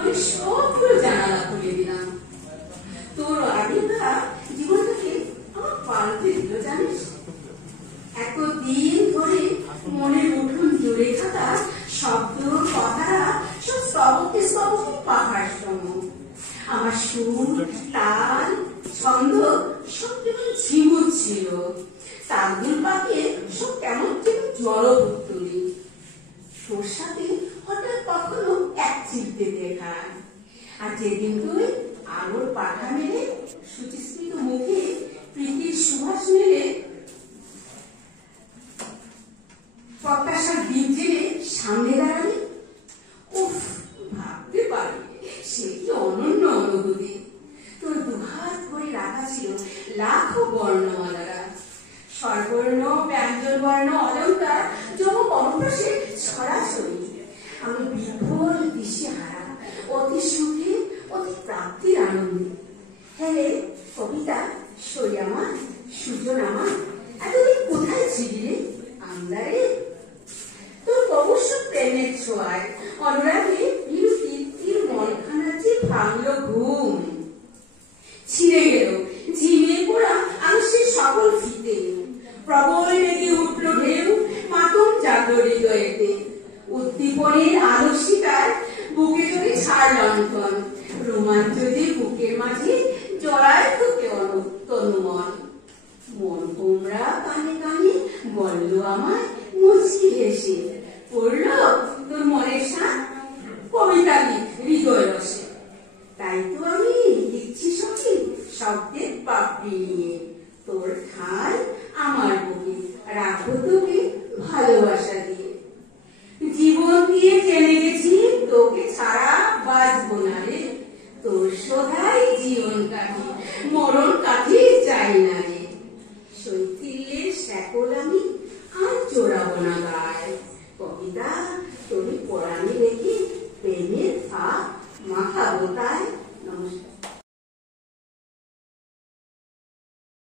বলে সবগুলো জানালা খুলে দিলাম। তোর আগেকার জীবনটাকে আমার পাল্টে দিল জানিস। এতদিন ধরে মনের উঠোন জুড়ে থাকা শব্দ কথারা সব স্তবকে স্তবকে পাহাড় সম। আমার সুর তাল ছন্দ সব কেমন ঝিমুর ছিল, তালগুল পাকে সব কেমন কেমন জলভুত্তুলি। তোর সাথে হঠাৎ কখনো এক চিলতে দেখা, আর যেদিন তুই আলোর পাখা মেলে সুচিস্মিত মুখে প্রীতির সুবাস মেলে প্রত্যাশার দ্বীপ জেলে সামনে দাঁড়ালি, উফ, ভাবতে পারি সে কি অনন্য অনুভূতি। তোর দুহাত করে রাখা ছিল লাখো বর্ণমালারা, স্বরবর্ণ ব্যঞ্জন বর্ণ অলঙ্কার যখন অনপ্রাসে ছড়াছড়ি। আমি বিভোর দিশেহারা, অতি সুখে অতি প্রাপ্তির আনন্দে। হ্যাঁ রে কবিতা, সরিয়ামা, সুজনামা, এতদিন কোথায় ছিলি রে আমরা রে? তোর অবশ্য প্রেমের ছোঁয়ায় অনুরাগে বিরতির মনখানা যে ভাঙলো ঘুম, ছিঁড়ে গেল ঝিমে পড়া আংশিক সকল ফিতে। প্রবল রেগে উঠল ঢেউ, মাতম জাগল হৃদয়েতে। উদ্দীপনের আলো শিকার বুকে জড়ে ছাড় লণ্ঠন, রোমাঞ্চ যে বুকের মাঝে জড়ায় থাকে তনুমন। মন তোমরা কানে কানে বলল আমায় মুচকি হেসে, পড়ল তোর মনের সাথ কবিতা লিখ হৃদয় রসে। তাই তো আমি লিখছি সখী শব্দের পাপড়ি নিয়ে, তোর ঠাঁই আমার বুকে রাখবো তোকে ভালোবাসা